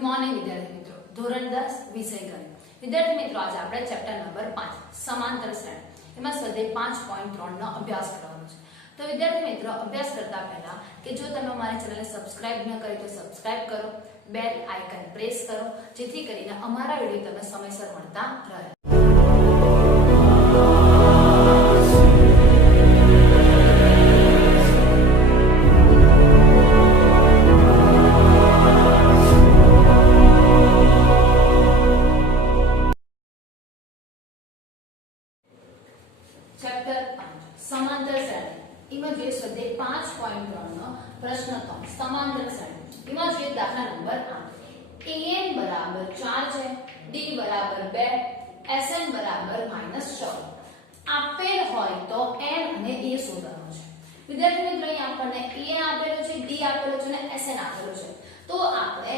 Good morning વિદ્યાર્થી મિત્રો, ધોરણ 10 વિષય ગણિત. વિદ્યાર્થી મિત્રો, આજે આપણે ચેપ્ટર નંબર 5 સમાંતર શ્રેણી એમાં સ્વાધ્યાય 5.3 નો અભ્યાસ કરવાનો છે. તો વિદ્યાર્થી મિત્રો, અભ્યાસ કરતા પહેલા કે જો તમે અમારી ચેનલને સબસ્ક્રાઇબ ન કરી તો સબસ્ક્રાઇબ કરો, બેલ આઇકન પ્રેસ કરો, જેથી કરીને અમારા વિડિયો તમને સમયસર મળતા રહે. ચેપ્ટર 5 સમાંતર શ્રેણી એમાં જે સ્વાધ્યાય 5.3 નો પ્રશ્ન 3 સમાંતર શ્રેણી એમાં જે દાખલા નંબર 8 an બરાબર 4 છે, d બરાબર 2, sn બરાબર -14 આપેલ હોય તો n અને a શોધવાનું છે. વિદ્યાર્થી મિત્રો, અહીં આપણને a આપેલો છે, d આપેલો છે અને sn આપેલો છે. તો આપણે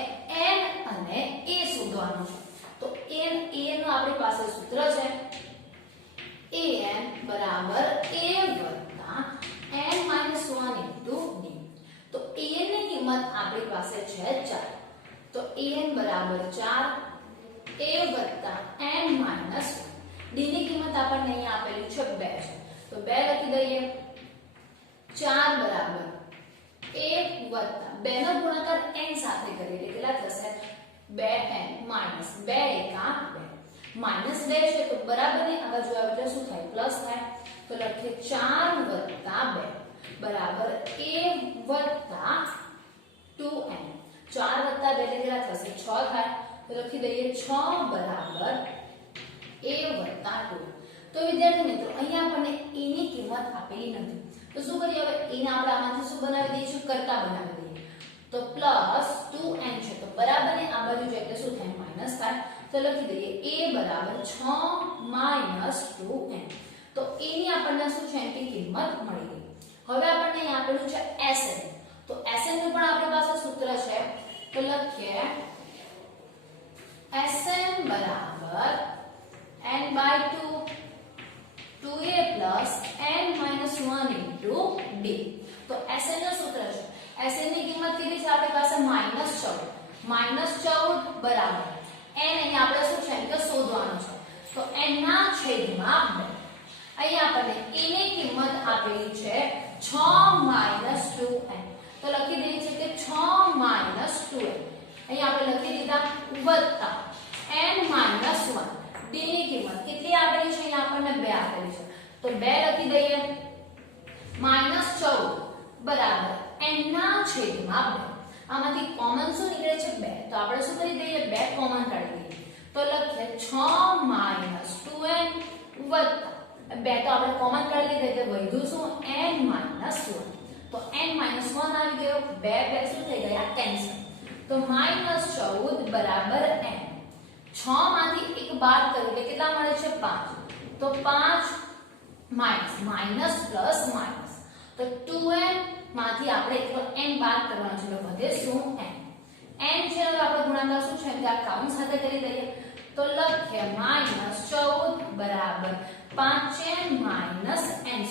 n અને a શોધવાનું છે. તો n a નું આપણી પાસે સૂત્ર છે an બરાબર a વત્તા n minus 1 into d. તો an ની કિંમત આપણી પાસે છે 4. તો an બરાબર 4 a વત્તા n minus 1. d ની કિંમત આપણને અહીં આપેલી છે 2 છે. તો 2 લખી દઈએ. 4 બરાબર a વત્તા 2 નો ગુણાકાર n સાથે કરીએ એટલે કેટલા થશે? 2n minus 2 એકા 2 માઈનસ 2 છે તો બરાબર ની આ બાજુ આવે એટલે શું થાય? પ્લસ થાય. તો લખીએ 4 વત્તા 2 બરાબર a વત્તા 2n. 4 વત્તા 2 એટલે કેટલા થશે? 6 થાય. તો લખી દઈએ 6 બરાબર a વત્તા 2. તો વિદ્યાર્થી મિત્રો, અહીંયા આપણને a ની કિંમત આપેલી નથી. તો શું કરીએ હવે? a ને આપણે આમાંથી શું બનાવી દઈએ છીએ? કરતા બનાવી દઈએ. તો પ્લસ 2n છે તો બરાબર ની આ બાજુ એટલે શું થાય? માઈનસ થાય. તો લખી દઈએ a બરાબર 6 minus 2n. તો a ની આપણને શું છે? એની કિંમત મળી ગઈ. હવે આપણને અહીં આપેલું છે sn. તો sn નું પણ આપણી પાસે સૂત્ર છે. તો લખીએ sn બરાબર n/2 2a plus n minus 1 into d. તો sn નું સૂત્ર છે. sn ની કિંમત કેટલી છે આપણી પાસે? -14 બરાબર n અહીં આપણે શું છે કે શોધવાનું છે. તો n ના છેદમાં 2. અહીં આપણને a ની કિંમત આપેલી છે 6 - 2n. તો લખી દઈએ છે કે 6 - 2n. અહીં આપણે લખી દીધા વત્તા n - 1. d ની કિંમત કેટલી આપેલી છે? અહીં આપણને 2 આપેલી છે. તો 2 લખી દઈએ. -14 બરાબર n ના છેદમાં 2. આમાંથી કોમન શું નીકળે છે? 2. તો આપણે શું કરી દઈએ? 2 કોમન કાઢી દઈએ. તો લખીએ 6 - 2n વત્તા 2 તો આપણે કોમન કાઢી લીધા એટલે વધ્યું શું? n - 1. તો n - 1 આવી ગયો. 2 શું થઈ ગયા? કેન્સલ. તો -14 બરાબર n. 6 માંથી 1 બાદ કરીએ એટલે કેટલા મળે છે? 5. તો 5 માઈનસ પ્લસ માઈનસ. તો 2n માંથી આપણે એકલો n બાદ કરવાનો છે એટલે વધે શું? n. n છે હવે આપણે ગુણાકાર શું છે કે આ કાઉન્ટ સાથે કરી દઈએ. તો લખીએ -14 બરાબર 5n minus n².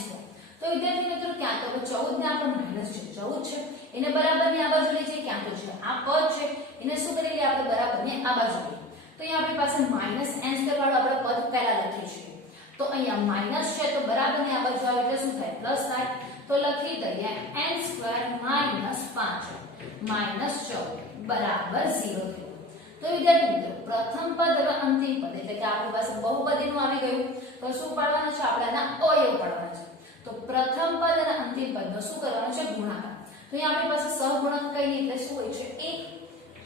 તો વિદ્યાર્થી મિત્રો, ક્યાં તો 14 ને આપણે માઈનસ છે 14 છે એને બરાબરની આ બાજુ લઈ જઈએ. ક્યાં તો છે આ પદ છે એને શું કરી લઈએ આપણે? બરાબરની આ બાજુ લઈએ. તો અહીંયા આપણી પાસે -n² વાળો આપણે પદ પહેલા લખીએ છીએ. તો અહીંયા માઈનસ છે તો બરાબરની આ બાજુ આવે એટલે શું થાય? પ્લસ થાય. તો લખી દઈએ n² -5 -14 બરાબર 0 થયું. તો વિદ્યાર્થી મિત્રો, પ્રથમ પદ હવે અંતિમ પદ એટલે કે આપણી પાસે બહુપદીનું આવી ગયું. તો શું પાડવાનું છે? આપણે આના અવયવ પાડવાના છે. તો પ્રથમ પદ અને અંતિમ પદનો શું કરવાનો છે? ગુણાકાર. તો અહીં આપણી પાસે સહગુણક કઈ નહીં એટલે શું હોય છે? 1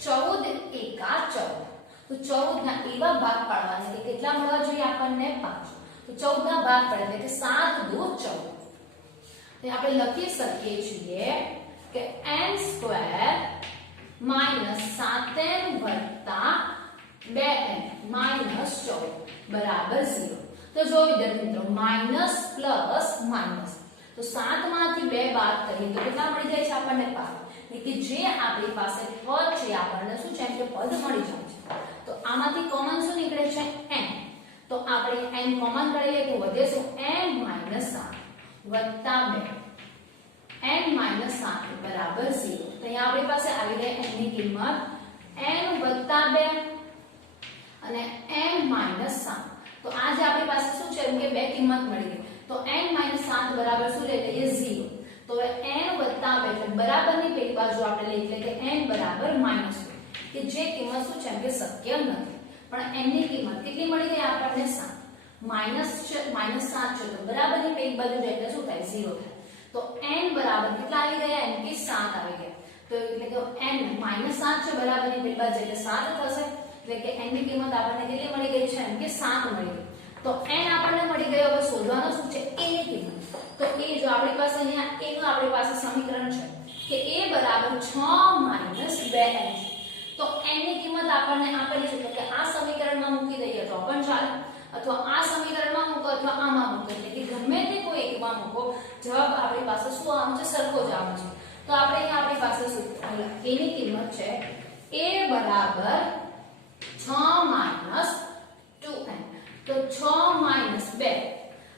14 એકા 14. તો 14 ના એવા ભાગ પાડવાના કે કેટલા મળવા જોઈએ આપણને? 5. તો 14 ના ભાગ પડે એટલે કે 7 દુ 14. તો આપણે લખી શકીએ છીએ કે n² -7n વત્તા 2n -14 બરાબર 0. તો જો વિદ્યાર્થી મિત્રો, માઈનસ પ્લસ માઈનસ. તો 7 માંથી 2 બાદ કરીએ તો કેટલા મળી જાય છે આપણને? 5. એટલે જે આપણી પાસે પદ છે આપણને શું છે કે પદ મળી જાય છે. તો આમાંથી કોમન શું નીકળે છે? n. તો આપણે n કોમન કાઢીએ તો વધે શું? n - 7 વત્તા 2 n - 7 બરાબર 0. તો અહીંયા આપણી પાસે આવી ગઈ n ની કિંમત n અને n માઈનસ 7. તો આ જે આપણી પાસે શું છે કે બે કિંમત મળી ગઈ. તો n માઈનસ 7 બરાબર શું લઈ લઈએ 0. તો હવે n વત્તા 2 એટલે બરાબરની પેલી બાજુ આપણે લઈ એટલે કે n બરાબર -2 કે જે કિંમત શું છે કે શક્ય નથી. પણ n ની કિંમત કેટલી મળી ગઈ આપણને 7. -7 છે તો બરાબરની પેલી બાજુ એટલે શું થાય 0 થાય. તો n બરાબર કેટલા આવી ગયા એમ કે 7 આવી ગયા. તો એટલે કે n -7 છે બરાબરની પેલી બાજુ એટલે 7 થશે. એટલે કે n ની કિંમત આપણને કેટલી મળી ગઈ છે એમ કે 7 મળી ગઈ. તો n આપણને મળી ગયો. હવે શોધવાનું શું છે a ની કિંમત. તો a જો આપણી પાસે અહીંયા a નું આપણી પાસે સમીકરણ છે કે a બરાબર 6 - 2n. તો n ની કિંમત આપણને આપેલી છે કે આ સમીકરણમાં મૂકી દઈએ તો પણ ચાલે, અથવા આ સમીકરણમાં મૂકો અથવા આમાં મૂકો, એટલે કે ગમે તે કોઈ એકમાં મૂકો, જવાબ આપણી પાસે શું આવે છે સરખો જ આવે છે. તો આપણે અહીંયા આપણી પાસે શું a ની કિંમત છે a બરાબર 6 - 2n. તો 6 - 2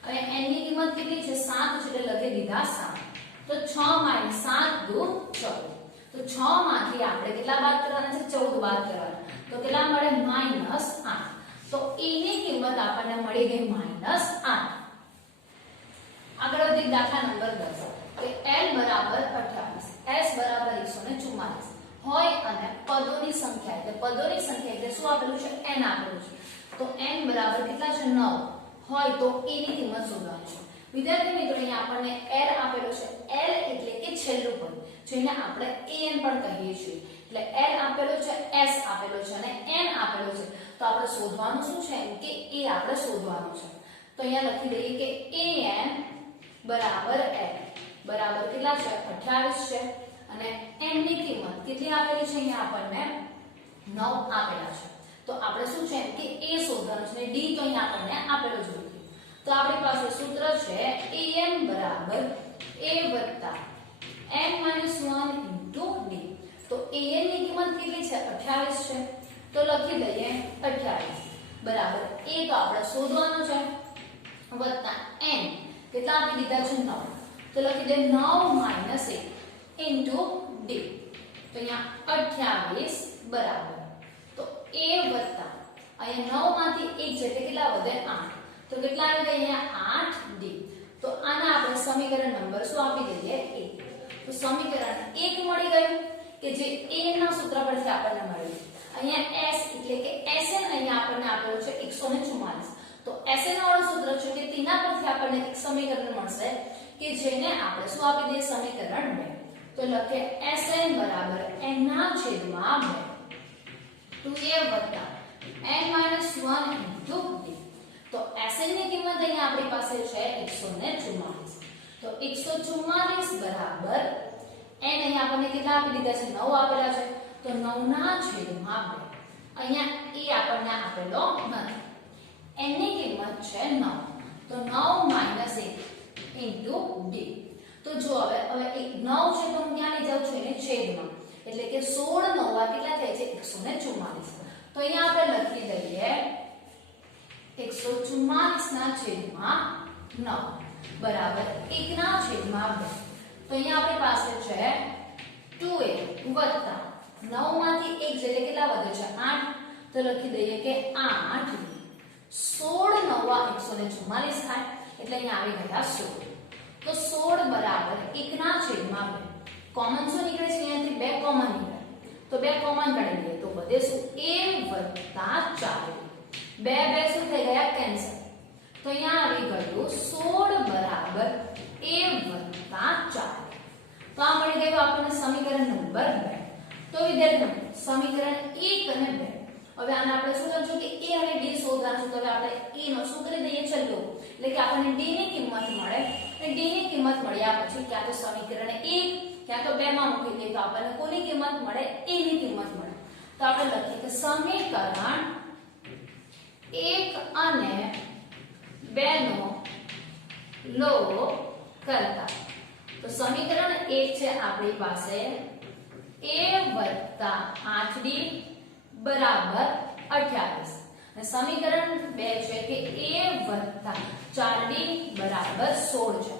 અને n ની કિંમત કેટલી છે 7 છે એટલે લખી દીધા 7. તો 6 - 7 = 14. તો 6 માંથી આપણે કેટલા બાદ કરવાના છે 14 બાદ કરવાના. તો કેટલા મળે -8. તો a ની કિંમત આપણને મળી ગઈ -8. આગળ વધી દાખલા નંબર 10 કે l બરાબર 28 s બરાબર 144 હોય અને પદોની સંખ્યા એટલે શું આપેલું છે n આપેલું છે. તો n બરાબર કેટલા છે 9 હોય તો a ની કિંમત શોધવાની છે. વિદ્યાર્થી મિત્રો અહીંયા આપણને r આપેલો છે. l એટલે કે છેલ્લું પદ જેને આપણે an પણ કહીએ છીએ. એટલે l આપેલો છે, s આપેલો છે અને n આપેલો છે. તો આપણે શોધવાનું શું છે એમ કે a આપણે શોધવાનું છે. તો અહીંયા લખી દઈએ કે an બરાબર l બરાબર કેટલા છે 28 છે અને n ની કિંમત કેટલી આપેલી છે અહીંયા આપણને 9 આપેલા છે. તો આપણે શું છે એમ કે a શોધવાનું છે. d તો અહીંયા આપણને આપેલો જ નથી. તો આપણી પાસે સૂત્ર છે an બરાબર a વત્તા n - 1 * d. તો an ની કિંમત કેટલી છે 28 છે. તો લખી દઈએ 28 બરાબર a તો આપણે શોધવાનું છે વત્તા n કેટલા આપી દીધા છે 9. તો લખી દે 9 - 1 * d. તો અહીંયા 28 બરાબર તો a વત્તા અહીંયા 9 માંથી 1 એટલે કેટલા વધે 8. તો કેટલા આવી ગયા અહીંયા 8d. તો આના આપણે સમીકરણ નંબર શું આપી દઈએ 1. તો સમીકરણ 1 મળી ગયું કે જે a ના સૂત્ર પરથી આપણને મળ્યું. અહીંયા s એટલે કે sn અહીંયા આપણને આપેલું છે 144. તો sn વાળું સૂત્ર છે કે તેના પરથી આપણને એક સમીકરણ મળશે કે જેને આપણે શું આપી દઈએ સમીકરણ 2. તો લખે sn બરાબર n ના છેદમાં 2 2a વત્તા n - 1 * d. તો sn ની કિંમત અહીંયા આપણી પાસે છે 144. તો 144 બરાબર n અહીંયા આપણને કેટલા આપી દીધા છે 9 આપેલા છે. તો 9 ના છેદમાં 2. અહીંયા a આપણને આપેલો નથી. n ની કિંમત છે 9. તો 9 - 1 * d. તો જો હવે 9 છે તો હું ક્યાં લઈ જાઉં છું એને છેદમાં, એટલે કે 16 9 કેટલા થાય છે 144. તો અહીંયા આપણે લખી દઈએ 144 ના છેદમાં 9 બરાબર 1 ના છેદમાં 2. તો અહીંયા આપણી પાસે છે 2a વત્તા 9 માંથી 1 એટલે કેટલા વધે છે 8. તો લખી દઈએ કે 8 16 9 144 થાય એટલે અહીંયા આવી ગયા 16. તો 16 બરાબર 1 ના છેદમાં 2. કોમન શું નીકળે છે અહીંયાથી 2 કોમન નીકળે. તો 2 કોમન કાઢી લઈએ તો વધે શું a વત્તા 4. 2 શું થઈ ગયા કેન્સલ. તો અહીંયા આવી ગયું 16 બરાબર a વત્તા 4. તો આ મળી ગયું આપણને સમીકરણ નંબર 2. તો વિદ્યાર્થીઓ સમીકરણ 1 અને 2. હવે આને આપણે શું કરશું કે a અને d શોધવાનું છે. તો હવે આપણે a નો શું કરી દઈએ છેલ્લો, એટલે કે આપણને d ની કિંમત મળે. અને d ની કિંમત મળ્યા પછી ક્યાં તો સમીકરણ 1 ક્યાં તો 2 માં મૂકી દઈએ તો આપણને કોની કિંમત મળે a ની કિંમત મળે. તો આપણે લખીએ કે સમીકરણ 1 અને 2 નો લો કરતા. તો સમીકરણ 1 છે આપણી પાસે a + 8d બરાબર 28 અને સમીકરણ 2 છે કે a + 4d બરાબર 16 છે.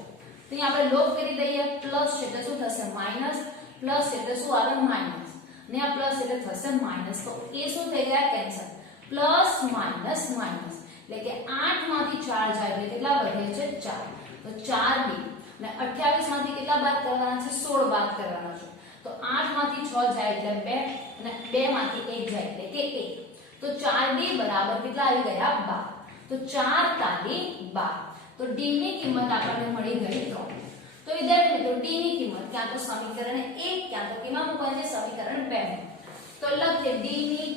તો અહીં આપણે લોપ કરી દઈએ. પ્લસ છે એટલે શું થશે માઈનસ, પ્લસ એટલે શું આવે માઈનસ, અને આ પ્લસ એટલે થશે માઈનસ. તો એ શું થઈ ગયા કેન્સલ. પ્લસ માઇનસ માઇનસ એટલે કે 8 માંથી 4 જાય એટલે કેટલા વધે છે 4 તો 4d અને 28 માંથી કેટલા બાદ કરવાના છે 16 બાદ કરવાના છે તો 8 માંથી 6 જાય એટલે 2 અને 2 માંથી 1 જાય એટલે કે 1 તો 4d બરાબર કેટલા આવી ગયા 12 તો 4 તાલી 12 તો d ની કિંમત આપણને મળી ગઈ 3 તો વિદ્યાર્થી મિત્રો d ની કિંમત ક્યાં તો સમીકરણ 1 ક્યાં તો કેમાં મૂકવાની છે સમીકરણ 2 માં તો લખીએ d ની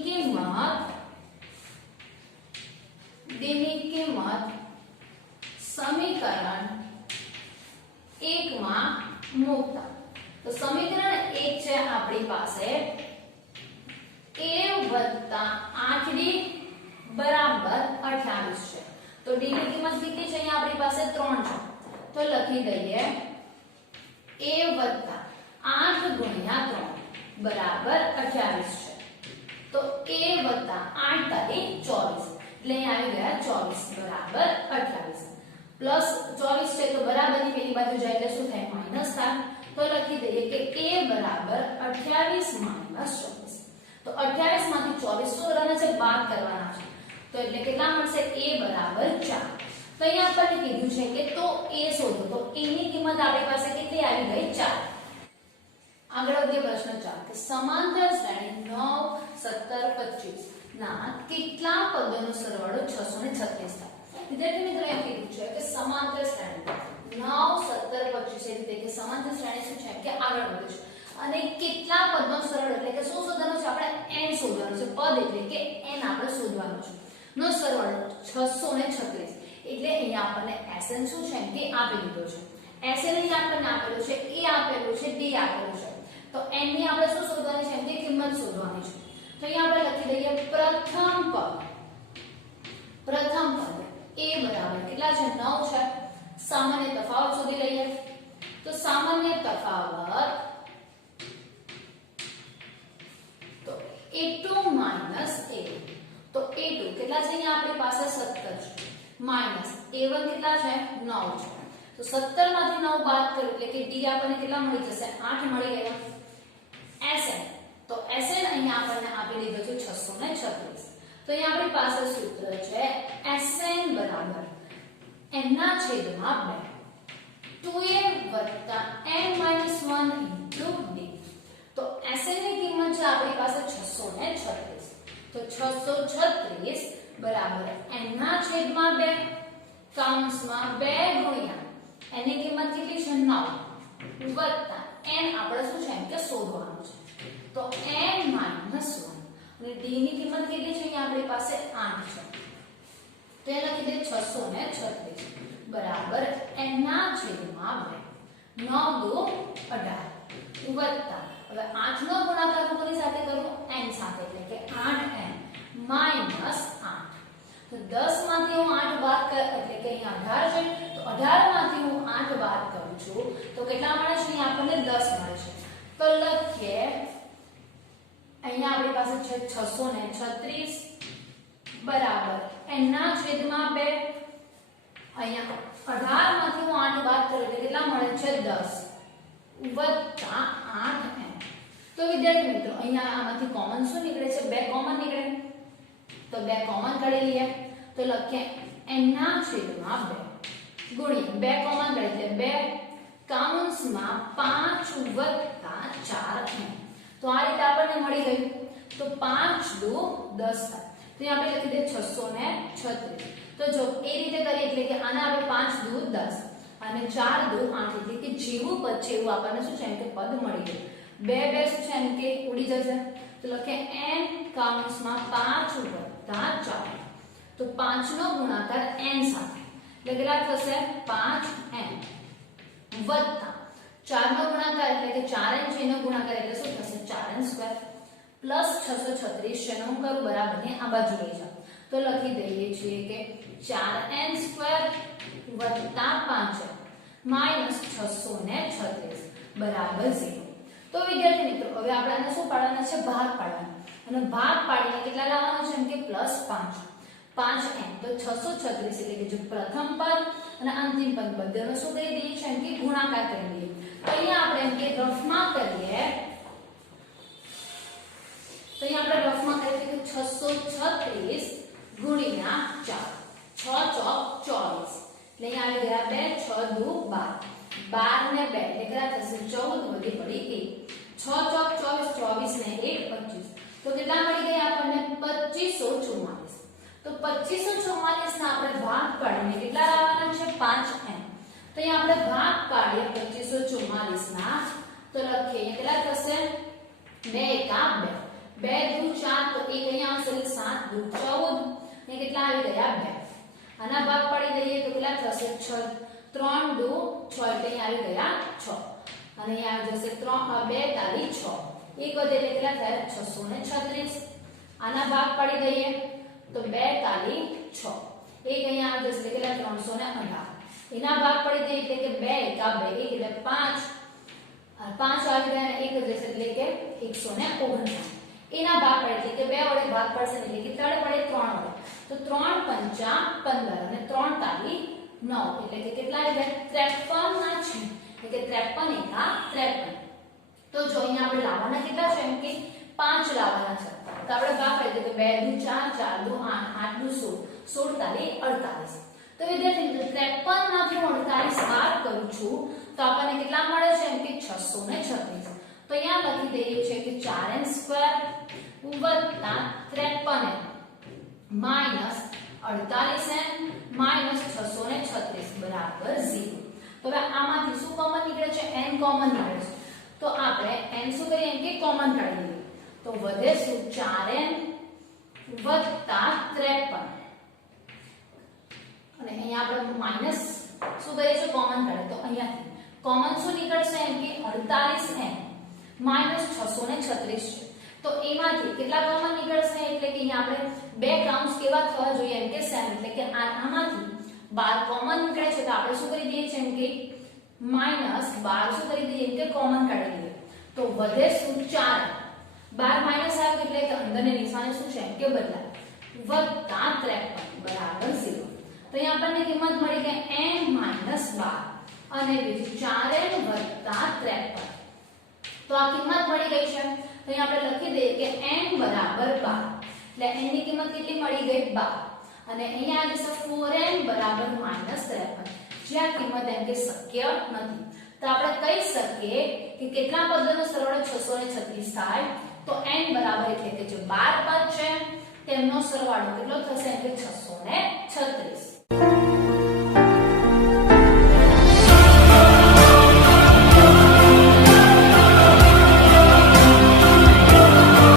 કિંમત સમીકરણ 1 માં મૂકતા તો સમીકરણ 1 છે આપણી પાસે a + 8d બરાબર 28 છે તો d ની કિંમત કેટલી છે અહીંયા આપણી પાસે 3 છે તો લખી દઈએ a + 8 ગુણ્યા 3 બરાબર 28 છે તો a + 8 તારી 24 એટલે અહીં આવી ગયા 24 બરાબર 28 પ્લસ 24 છે તો બરાબરની પેલી બાજુ જાય એટલે શું થાય માઈનસ થાય તો લખી દઈએ કે a બરાબર 28 માઈનસ 24 તો 28 માંથી 24 શું કરવાના છે બાદ કરવાના છે તો એટલે કેટલા મળશે a બરાબર 4 તો અહીંયા આપણને કીધું છે કે તો a શોધો તો a ની કિંમત આપણી પાસે કેટલી આવી ગઈ 4 આગળ વધીએ પ્રશ્ન 4 કે સમાંતર શ્રેણી 9 17 25 ના કેટલા પદોનો સરવાળો 636 થાય વિદ્યાર્થી મિત્રો એમ કીધું છે કે સમાંતર શ્રેણી 9 17 25 એ રીતે કે સમાંતર શ્રેણી શું છે કે આગળ વધે છે અને કેટલા પદનો સરવાળો એટલે કે શું શોધવાનું છે આપણે n શોધવાનું છે પદ એટલે કે n આપણે શોધવાનું છે નો સરવાળો 636 એટલે અહીંયા આપણને Sn શું છે કે આપી દીધો છે Sn અહીં આપણને આપેલું છે a આપેલું છે d આપેલું છે તો n ની આપણે શું શોધવાની છે એની કિંમત શોધવાની છે તો અહીંયા આપણે લખી દઈએ પ્રથમ પદ a બરાબર કેટલા છે 9 છે સામાન્ય તફાવત શોધી લઈએ તો સામાન્ય તફાવત તો a2 માઈનસ a તો a2 કેટલા છે અહીંયા આપણી પાસે 17 છે માઈનસ a1 કેટલા છે 9 છે તો 17 માંથી 9 બાદ કરો એટલે કે d આપણને કેટલા મળી જશે 8 મળી ગયા Sn તો Sn અહીંયા આપણને આપી દીધો છે 636 તો અહીંયા આપણી પાસે સૂત્ર છે Sn બરાબર n ના છેદમાં 2 2a n 1 d તો Sn ની કિંમત છે આપણી પાસે 636 તો 636 બરાબર n ના છેદમાં 2 કૌંસમાં 2 ગુણ્યા n ની કિંમત કેટલી છે 9 વત્તા n આપણે શું છે કે શોધવાનું છે તો n - 1 અને d ની કિંમત કેટલી છે અહીંયા આપણી પાસે 8 છે તો એ લખી દે 636 બરાબર n ના છેદમાં 2 9 દુ 18 વત્તા હવે 8 નો ગુણાકાર કોની સાથે કરું n સાથે એટલે કે 8n માઈનસ 8 તો 10 માંથી હું 8 બાદ કર એટલે કે અહીંયા 18 છે તો 18 માંથી હું 8 બાદ કરું છું તો કેટલા મળે છે અહીંયા આપણને 10 મળે છે તો લખીએ અહીંયા આપણી પાસે છે 636 બરાબર n ના છેદમાં 2 અહીંયા 18 માંથી હું 8 બાદ કરું એટલે કેટલા મળે છે 10 વત્તા 8n તો વિદ્યાર્થી મિત્રો અહીંયા આમાંથી કોમન શું નીકળે છે 2 કોમન નીકળે તો 2 કોમન કાઢી લઈએ તો લખીએ n ના છેદમાં 2 ગુણ્યા 2 કોમન કાઢી એટલે 2 કૌંસમાં 5 વત્તા 4n તો આ રીતે આપણને મળી ગયું તો 5 દુ 10 થાય તો આપણે લખી દે 636 તો જો એ રીતે કરીએ એટલે કે આને આપણે 5 દુ 10 અને 4 દુ 8 એટલે કે જેવું પદ છે એવું આપણને શું છે કે પદ મળી ગયું 2 શું છે કે ઉડી જશે તો લખીએ n કૌંસમાં 5 વત્તા 4 તો 5 નો ગુણાકાર n સાથે એટલે કેટલા થશે 5n વત્તા 4 નો ગુણાકાર એટલે કે 4n છે એનો ગુણાકાર એટલે શું થશે 4n² પ્લસ 636 છે હું કરું બરાબર ને આ બાજુ લઈ જાઉં તો લખી દઈએ છીએ કે 4n² વત્તા 5n માઈનસ 636 બરાબર 0 તો વિદ્યાર્થી મિત્રો હવે આપણે આને શું પાડવાના છે ભાગ પાડવાના અને ભાગ પાડીને કેટલા લાવવાનો છે એમ કે +5 5n તો 636 એટલે કે જો પ્રથમ પદ અને અંતિમ પદ બંનેનો શું કરી દઈએ છે એમ કે ગુણાકાર કરી દઈએ તો અહીંયા આપણે એમ કે રફમાં કરીએ તો અહીંયા આપણે રફમાં કરીએ કે 636 ગુણ્યા 4 6 ચોક 24 એટલે અહીંયા આવી ગયા 2 6 દુ 12 12 ને 2 એટલે કેટલા થશે 14 વધી પડી 1 6 ચોક 24 24 ને 1 25 તો કેટલા મળી ગયા આપણને 2544 તો 2544 ના આપણે ભાગ પાડીને કેટલા લાવવાના છે 5 m તો અહીંયા આપણે ભાગ પાડીએ 2544 ના તો લખીએ કેટલા થશે 2 એકા 2 2 દુ 4 તો 1 અહીંયા આવશે 7 દુ 14 ને કેટલા આવી ગયા 2 આના ભાગ પાડી દઈએ તો કેટલા થશે 6 3 દુ 6 એટલે અહીંયા આવી ગયા 6 અને અહીંયા આવી જશે 3 2 તારી 6 એક વધે એટલે કેટલા થાય 636 આના ભાગ પાડી દઈએ તો 2 તારી 6 એક અહીંયા આવી જશે કેટલા 318 એના ભાગ પડી દઈએ એટલે કે 2 એકા 2 1 એટલે 5 5 આવી ગયા અને 1 જશે એટલે કે 159 એના ભાગ પડે એટલે કે 2 વડે ભાગ પડશે એટલે કે તળે પડે 3 વડે તો 3 પંચા 15 અને 3 તારી 9 એટલે કે કેટલા આવી ગયા 53 ના છે એટલે કે 53 એકા 53 તો જો અહીંયા આપણે લાવવાના કેટલા છે એમ કે 5 લાવવાના છે તો આપણે ભાગ કરીએ તો 2 દુ 4 4 દુ 8 8 દુ 16 16 તારી 48 તો વિદ્યાર્થી મિત્રો 53 માંથી 48 બાદ કરું છું તો આપણને કેટલા મળે છે એમ કે 636 તો અહીંયા લખી દઈએ છે કે 4n² વત્તા 53n માઈનસ 48n માઈનસ 636 બરાબર 0 તો હવે આમાંથી શું કોમન નીકળે છે n કોમન નીકળે છે તો આપણે n શું કરીએ કે કોમન કાઢી લઈએ તો વધે શું 4n વત્તા 53 અને અહીંયા આપણે માઈનસ શું કરીએ છે કોમન કાઢે તો અહીંયાથી કોમન શું નીકળશે એમ કે 48n માઈનસ 636 છે તો એમાંથી કેટલા કોમન નીકળશે એટલે કે અહીંયા આપણે બે કાઉન્ટ્સ કેવા થવા જોઈએ એમ કે સેમ એટલે કે આમાંથી 12 કોમન નીકળે છે તો આપણે શું કરી દઈએ છે એમ કે માઈનસ 12 શું કરી દઈએ એમ કે કોમન કાઢી દઈએ તો વધે શું 4 12 માઈનસ આવ્યું એટલે કે અંદરની નિશાની શું છે એમ કે બદલાય વત્તા 53 બરાબર 0 તો અહીંયા આપણને કિંમત મળી કે n માઈનસ 12 અને બીજી 4n વત્તા 53 તો આ કિંમત મળી ગઈ છે તો અહીંયા આપણે લખી દઈએ કે n બરાબર 12 એટલે n ની કિંમત કેટલી મળી ગઈ 12 અને અહીંયા આવી જશે 4n બરાબર -53 જે આ કિંમત એમ કે શક્ય નથી તો આપણે કહી શકીએ કે કેટલા પદોનો સરવાળો 636 થાય તો n બરાબર એટલે કે જે 12 પદ છે તેમનો સરવાળો કેટલો થશે એટલે 636